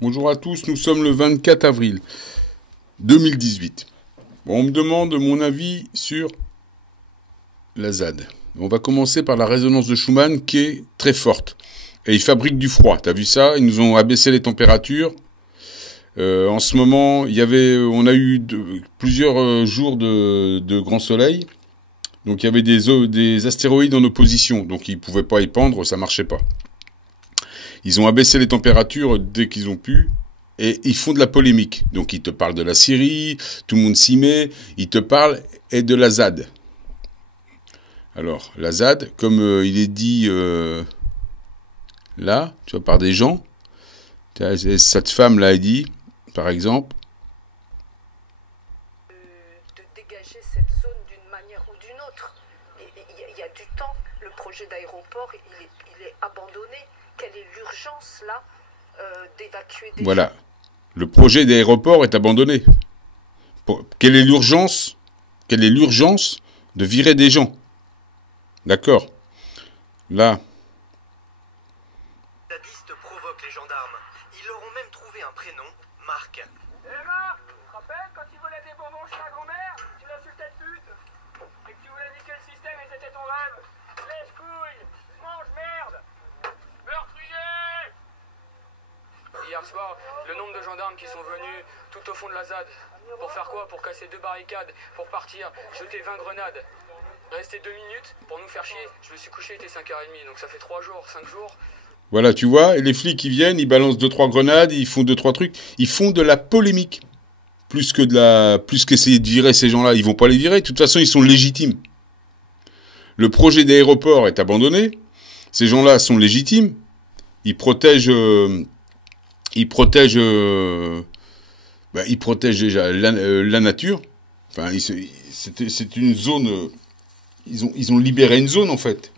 Bonjour à tous, nous sommes le 24 avril 2018. Bon, on me demande mon avis sur la ZAD. On va commencer par la résonance de Schumann qui est très forte. Et ils fabriquent du froid, t'as vu ça? Ils nous ont abaissé les températures. En ce moment, on a eu plusieurs jours de grand soleil. Donc il y avait des astéroïdes en opposition, donc ils pouvaient pas y pendre, ça marchait pas. Ils ont abaissé les températures dès qu'ils ont pu, et ils font de la polémique. Donc ils te parlent de la Syrie, tout le monde s'y met, ils te parlent et de la ZAD. Alors, la ZAD, comme il est dit là, tu vois, par des gens, cette femme-là a dit, par exemple, de dégager cette zone d'une manière ou d'une autre. Il y a du temps, le projet d'aéroport, il est abandonné. Quelle est l'urgence là d'évacuer des voilà, le projet d'aéroport est abandonné. Quelle est l'urgence? Quelle est l'urgence de virer des gens? D'accord. Là. Les zadistes provoquent les gendarmes. Ils leur ont même trouvé un prénom, Marc. Hé Marc, tu te rappelles quand tu volais des bonbons chez la grand-mère? Tu l'insultais de pute. Et que tu voulais niquer le système et c'était ton rêve. Lèche couille, mange merde. Meurtrier. Hier soir, le nombre de gendarmes qui sont venus tout au fond de la ZAD. Pour faire quoi? Pour casser 2 barricades, pour partir, jeter 20 grenades. Resté 2 minutes pour nous faire chier. Je me suis couché, il était 5h30, donc ça fait 3 jours, 5 jours. Voilà, tu vois, et les flics, ils viennent, ils balancent 2-3 grenades, ils font 2-3 trucs. Ils font de la polémique. Plus qu'essayer de virer ces gens-là. Ils vont pas les virer. De toute façon, ils sont légitimes. Le projet d'aéroport est abandonné. Ces gens-là sont légitimes. Ils protègent déjà la nature. Enfin, c'est une zone. Ils ont libéré une zone en fait.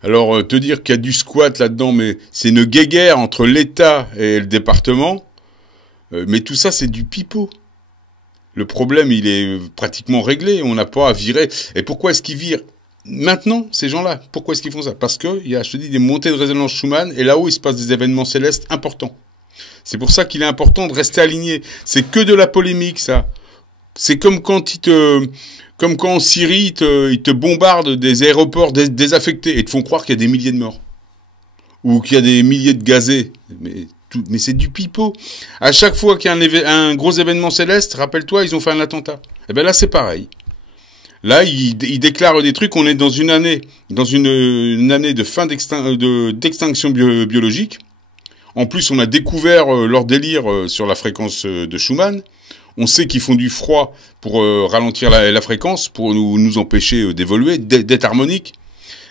Alors te dire qu'il y a du squat là-dedans, mais c'est une guéguerre entre l'État et le département. Mais tout ça, c'est du pipeau. Le problème, il est pratiquement réglé. On n'a pas à virer. Et pourquoi est-ce qu'ils virent maintenant ces gens-là? Pourquoi est-ce qu'ils font ça? Parce que il y a, je te dis, des montées de résonance Schumann et là-haut, il se passe des événements célestes importants. C'est pour ça qu'il est important de rester aligné. C'est que de la polémique, ça. C'est comme quand en Syrie, ils te bombardent des aéroports désaffectés et te font croire qu'il y a des milliers de morts. Ou qu'il y a des milliers de gazés. Mais c'est du pipeau. À chaque fois qu'il y a un gros événement céleste, rappelle-toi, ils ont fait un attentat. Et ben là, c'est pareil. Là, ils déclarent des trucs. On est dans une année de fin d'extinction biologique. En plus, on a découvert leur délire sur la fréquence de Schumann. On sait qu'ils font du froid pour ralentir la fréquence, pour nous empêcher d'évoluer, d'être harmonique.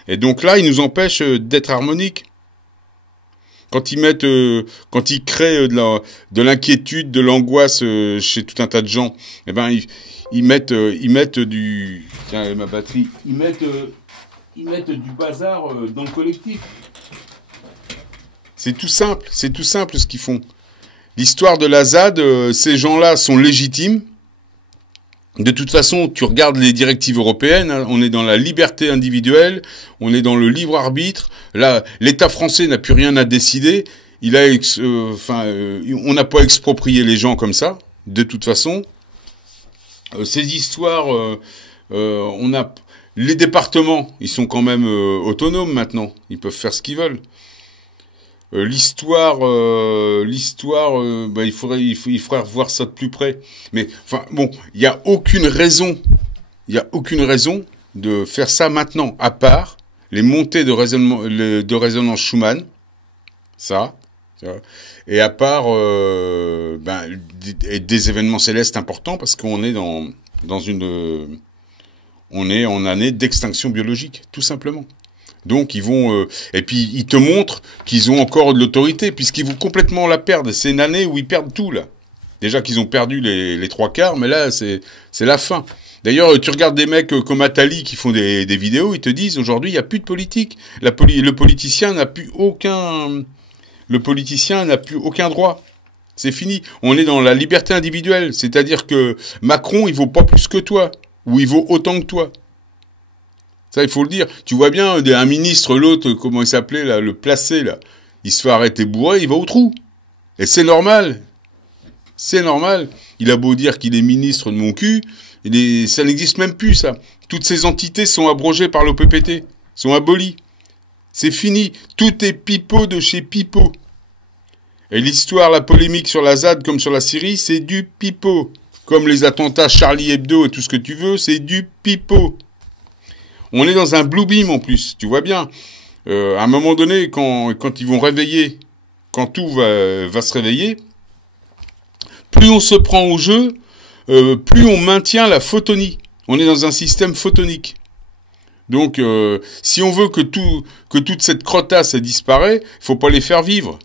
Et donc là, ils nous empêchent d'être harmoniques. Quand ils créent de l'inquiétude, de l'angoisse chez tout un tas de gens, eh ben ils mettent du, tiens ma batterie, ils mettent du bazar dans le collectif. C'est tout simple ce qu'ils font. L'histoire de la ZAD, ces gens-là sont légitimes. De toute façon, tu regardes les directives européennes, hein, on est dans la liberté individuelle, on est dans le libre arbitre. Là, l'État français n'a plus rien à décider. On n'a pas exproprié les gens comme ça. De toute façon, ces histoires, les départements, ils sont quand même autonomes maintenant. Ils peuvent faire ce qu'ils veulent. L'histoire, il faudrait revoir ça de plus près. Mais enfin bon, il y a aucune raison de faire ça maintenant, à part les montées de résonance Schumann, ça, et à part des événements célestes importants parce qu'on est on est en année d'extinction biologique, tout simplement. Donc ils vont et puis ils te montrent qu'ils ont encore de l'autorité puisqu'ils vont complètement la perdre. C'est une année où ils perdent tout là. Déjà qu'ils ont perdu les 3/4, mais là c'est la fin. D'ailleurs, tu regardes des mecs comme Attali qui font des vidéos, ils te disent aujourd'hui il y a plus de politique. Le politicien n'a plus aucun droit. C'est fini. On est dans la liberté individuelle, c'est-à-dire que Macron il vaut pas plus que toi ou il vaut autant que toi. Ça, il faut le dire. Tu vois bien, un ministre, l'autre, comment il s'appelait, là, le placé, là. il se fait arrêter bourré, il va au trou. Et c'est normal. C'est normal. Il a beau dire qu'il est ministre de mon cul, ça n'existe même plus, ça. Toutes ces entités sont abrogées par l'OPPT, sont abolies. C'est fini. Tout est pipeau de chez pipeau. Et l'histoire, la polémique sur la ZAD comme sur la Syrie, c'est du pipeau. Comme les attentats Charlie Hebdo et tout ce que tu veux, c'est du pipeau. On est dans un blue beam en plus, tu vois bien. À un moment donné, quand ils vont réveiller, quand tout va se réveiller, plus on se prend au jeu, plus on maintient la photonie. On est dans un système photonique. Donc, si on veut que toute cette crotasse disparaisse, il faut pas les faire vivre.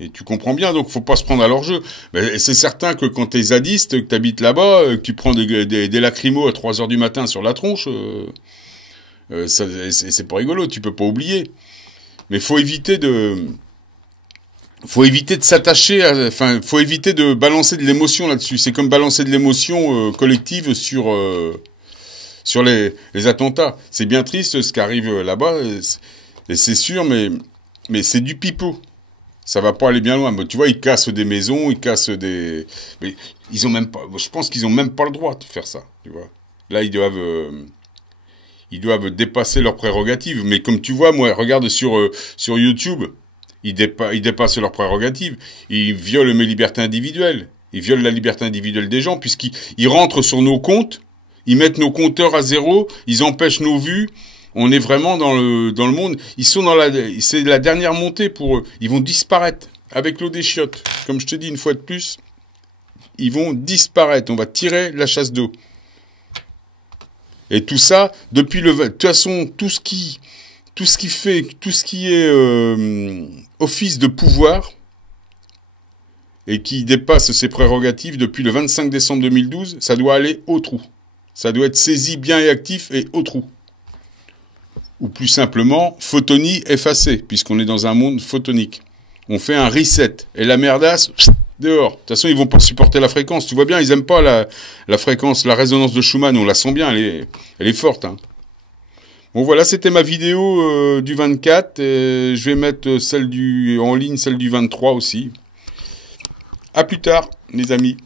Et tu comprends bien, donc faut pas se prendre à leur jeu. Mais c'est certain que quand t'es zadiste, que t'habites là-bas, que tu prends des lacrymos à 3h du matin sur la tronche, c'est pas rigolo, tu peux pas oublier. Mais faut éviter de s'attacher, faut éviter de balancer de l'émotion là-dessus. C'est comme balancer de l'émotion collective sur les attentats. C'est bien triste ce qui arrive là-bas, et c'est sûr, mais c'est du pipeau. Ça va pas aller bien loin. Mais tu vois, ils cassent des maisons, ils cassent des... Mais ils ont même pas... Je pense qu'ils ont même pas le droit de faire ça, tu vois. Là, ils doivent dépasser leurs prérogatives. Mais comme tu vois, moi, regarde sur YouTube, ils dépassent leurs prérogatives. Ils violent mes libertés individuelles. Ils violent la liberté individuelle des gens, puisqu'ils rentrent sur nos comptes, ils mettent nos compteurs à zéro, ils empêchent nos vues. On est vraiment dans le monde. Ils sont c'est la dernière montée pour eux. Ils vont disparaître avec l'eau des chiottes. Comme je te dis une fois de plus, ils vont disparaître. On va tirer la chasse d'eau. Et tout ça, depuis de toute façon, tout ce qui est office de pouvoir et qui dépasse ses prérogatives depuis le 25 décembre 2012, ça doit aller au trou. Ça doit être saisi bien et actif et au trou. Ou plus simplement, photonie effacée, puisqu'on est dans un monde photonique. On fait un reset. Et la merdasse, dehors. De toute façon, ils vont pas supporter la fréquence. Tu vois bien, ils aiment pas la fréquence, la résonance de Schumann. On la sent bien, elle est forte. Hein. Bon, voilà, c'était ma vidéo du 24. Je vais mettre en ligne celle du 23 aussi. À plus tard, les amis.